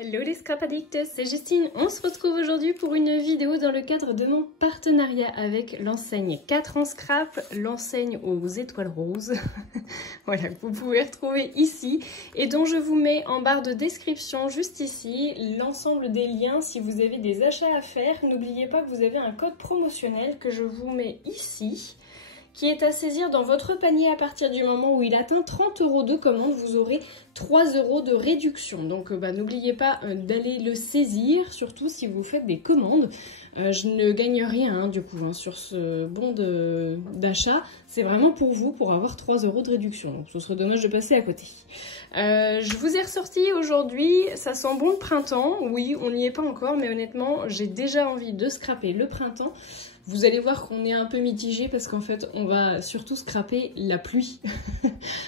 Hello les scrap addicts, c'est Justine. On se retrouve aujourd'hui pour une vidéo dans le cadre de mon partenariat avec l'enseigne 4 en scrap, l'enseigne aux étoiles roses, voilà, que vous pouvez retrouver ici et dont je vous mets en barre de description juste ici l'ensemble des liens si vous avez des achats à faire. N'oubliez pas que vous avez un code promotionnel que je vous mets ici, qui est à saisir dans votre panier à partir du moment où il atteint 30 € de commande. Vous aurez 3 € de réduction. Donc n'oubliez pas d'aller le saisir, surtout si vous faites des commandes. Je ne gagne rien du coup sur ce bon d'achat. C'est vraiment pour vous, pour avoir 3 € de réduction. Donc ce serait dommage de passer à côté. Je vous ai ressorti aujourd'hui, ça sent bon le printemps. Oui, on n'y est pas encore, mais honnêtement, j'ai déjà envie de scraper le printemps. Vous allez voir qu'on est un peu mitigé parce qu'en fait, on va surtout scraper la pluie.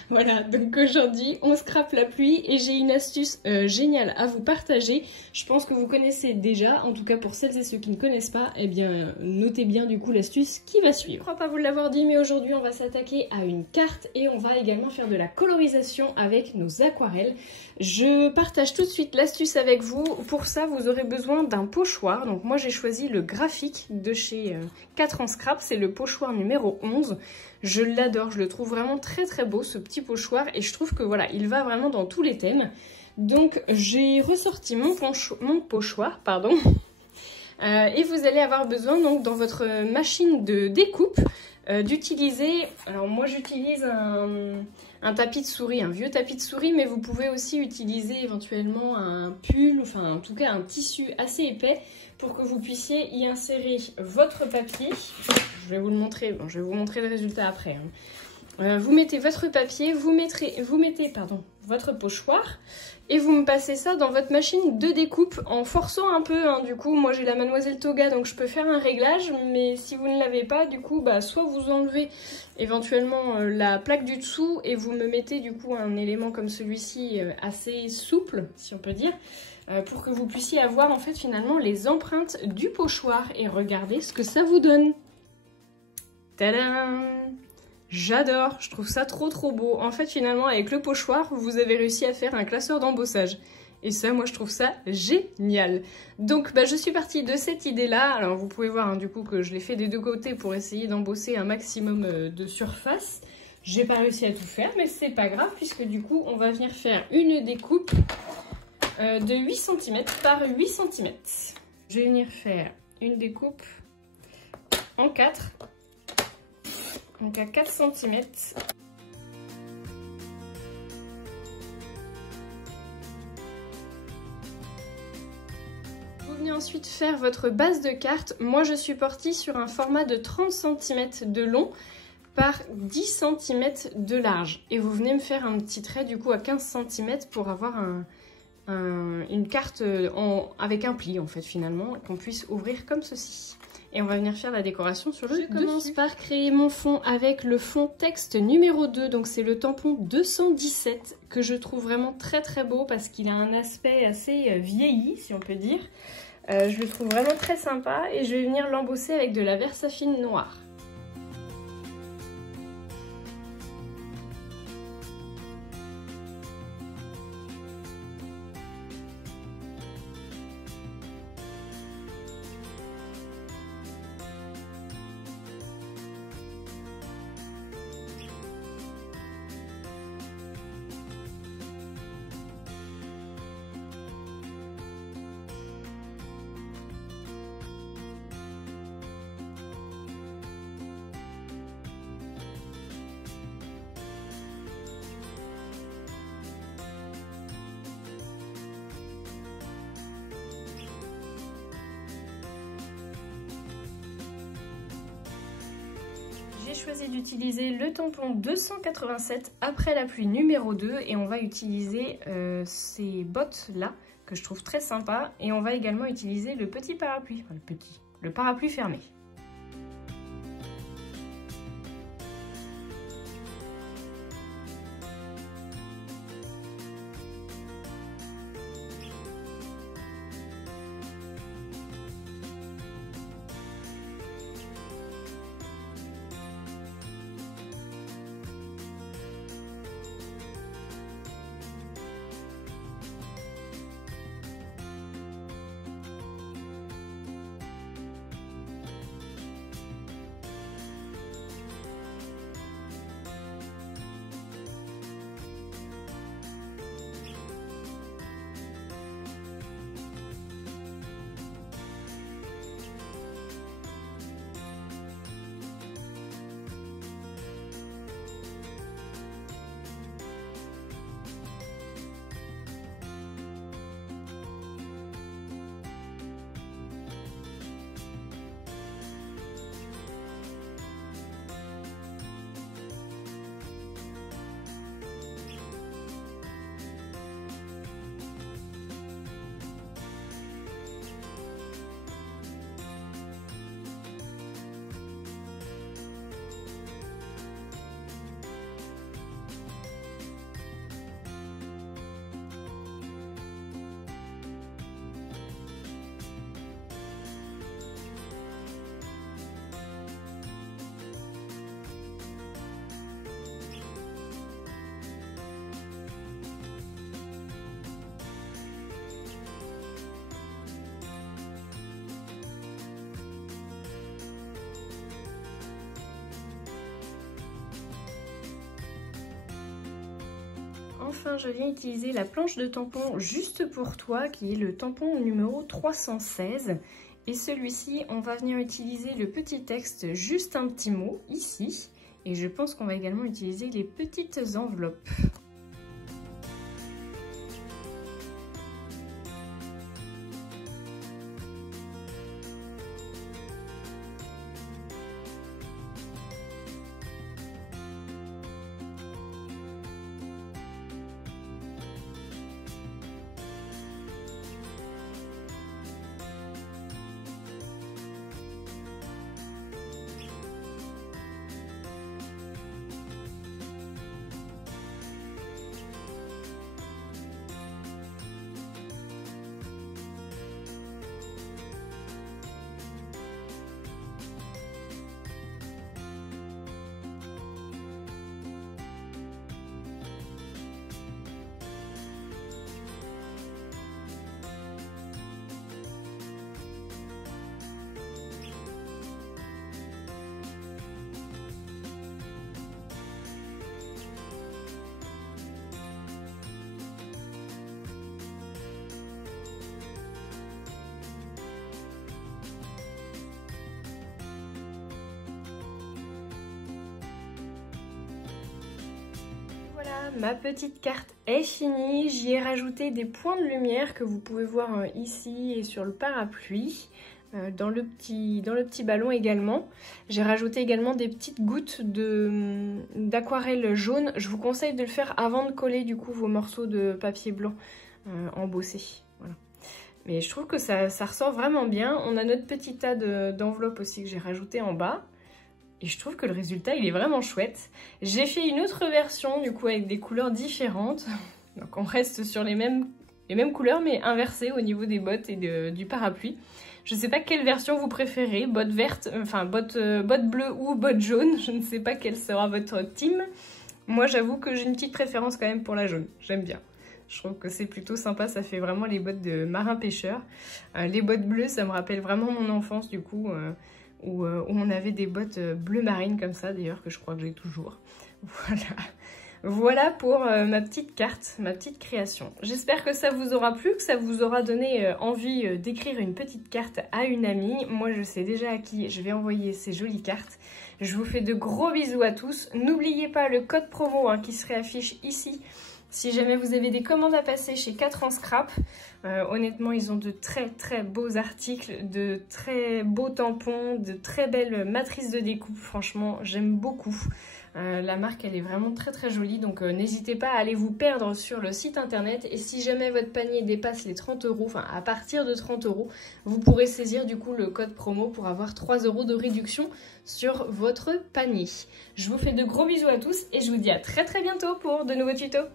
Voilà, donc aujourd'hui, on scrape la pluie et j'ai une astuce géniale à vous partager. Je pense que vous connaissez déjà, en tout cas pour celles et ceux qui ne connaissent pas, eh bien, notez bien du coup l'astuce qui va suivre. Je crois pas vous l'avoir dit, mais aujourd'hui, on va s'attaquer à une carte et on va également faire de la colorisation avec nos aquarelles. Je partage tout de suite l'astuce avec vous. Pour ça, vous aurez besoin d'un pochoir. Donc moi, j'ai choisi le graphique de chez 4 en scrap, c'est le pochoir numéro 11. Je l'adore, je le trouve vraiment très très beau ce petit pochoir et je trouve que voilà, il va vraiment dans tous les thèmes. Donc j'ai ressorti mon pochoir, pardon. Et vous allez avoir besoin donc dans votre machine de découpe d'utiliser, alors moi j'utilise un tapis de souris, un vieux tapis de souris, mais vous pouvez aussi utiliser éventuellement un pull, enfin en tout cas un tissu assez épais pour que vous puissiez y insérer votre papier. Je vais vous le montrer, bon, je vais vous montrer le résultat après. Vous mettez votre papier, vous mettez votre pochoir et vous me passez ça dans votre machine de découpe en forçant un peu. Du coup, moi j'ai la Mademoiselle Toga donc je peux faire un réglage, mais si vous ne l'avez pas, du coup, soit vous enlevez éventuellement la plaque du dessous et vous me mettez du coup un élément comme celui-ci assez souple, si on peut dire, pour que vous puissiez avoir en fait finalement les empreintes du pochoir et regardez ce que ça vous donne. Tadam! J'adore, je trouve ça trop beau. En fait, finalement, avec le pochoir, vous avez réussi à faire un classeur d'embossage. Et ça, moi, je trouve ça génial. Donc, je suis partie de cette idée-là. Alors, vous pouvez voir, du coup, que je l'ai fait des deux côtés pour essayer d'embosser un maximum de surface. J'ai pas réussi à tout faire, mais c'est pas grave, puisque du coup, on va venir faire une découpe de 8 cm par 8 cm. Je vais venir faire une découpe en 4. Donc à 4 cm. Vous venez ensuite faire votre base de carte. Moi je suis partie sur un format de 30 cm de long par 10 cm de large. Et vous venez me faire un petit trait du coup à 15 cm pour avoir une carte avec un pli en fait finalement, qu'on puisse ouvrir comme ceci. Et on va venir faire la décoration sur le dessus. Je commence par créer mon fond avec le fond texte numéro 2. Donc c'est le tampon 217 que je trouve vraiment très beau parce qu'il a un aspect assez vieilli si on peut dire. Je le trouve vraiment très sympa et je vais venir l'embosser avec de la Versafine noire. J'ai choisi d'utiliser le tampon 287 après la pluie numéro 2 et on va utiliser ces bottes là que je trouve très sympa et on va également utiliser le petit parapluie, enfin le parapluie fermé. enfin je viens utiliser la planche de tampon juste pour toi qui est le tampon numéro 316. Et celui-ci, on va venir utiliser le petit texte, juste un petit mot ici. Et je pense qu'on va également utiliser les petites enveloppes. Voilà, ma petite carte est finie. J'y ai rajouté des points de lumière que vous pouvez voir ici et sur le parapluie. Dans le petit ballon également. J'ai rajouté également des petites gouttes d'aquarelle jaune. Je vous conseille de le faire avant de coller du coup vos morceaux de papier blanc embossés. Voilà. Mais je trouve que ça ressort vraiment bien. On a notre petit tas d'enveloppes aussi que j'ai rajouté en bas. Et je trouve que le résultat, il est vraiment chouette. J'ai fait une autre version, du coup, avec des couleurs différentes. Donc on reste sur les mêmes couleurs, mais inversées au niveau des bottes et du parapluie. Je ne sais pas quelle version vous préférez, bottes vertes, enfin bottes bleues ou bottes jaunes. Je ne sais pas quelle sera votre team. Moi, j'avoue que j'ai une petite préférence quand même pour la jaune. J'aime bien. Je trouve que c'est plutôt sympa, ça fait vraiment les bottes de marin-pêcheur. Les bottes bleues, ça me rappelle vraiment mon enfance, du coup... Où on avait des bottes bleu marine comme ça, d'ailleurs, que je crois que j'ai toujours. Voilà. Voilà pour ma petite carte, ma petite création. J'espère que ça vous aura plu, que ça vous aura donné envie d'écrire une petite carte à une amie. Moi, je sais déjà à qui je vais envoyer ces jolies cartes. Je vous fais de gros bisous à tous. N'oubliez pas le code promo qui se réaffiche ici. Si jamais vous avez des commandes à passer chez 4 en scrap, honnêtement, ils ont de très beaux articles, de très beaux tampons, de très belles matrices de découpe. Franchement, j'aime beaucoup. La marque, elle est vraiment très jolie, donc n'hésitez pas à aller vous perdre sur le site internet. Et si jamais votre panier dépasse les 30 €, enfin à partir de 30 €, vous pourrez saisir du coup le code promo pour avoir 3 € de réduction sur votre panier. Je vous fais de gros bisous à tous et je vous dis à très bientôt pour de nouveaux tutos.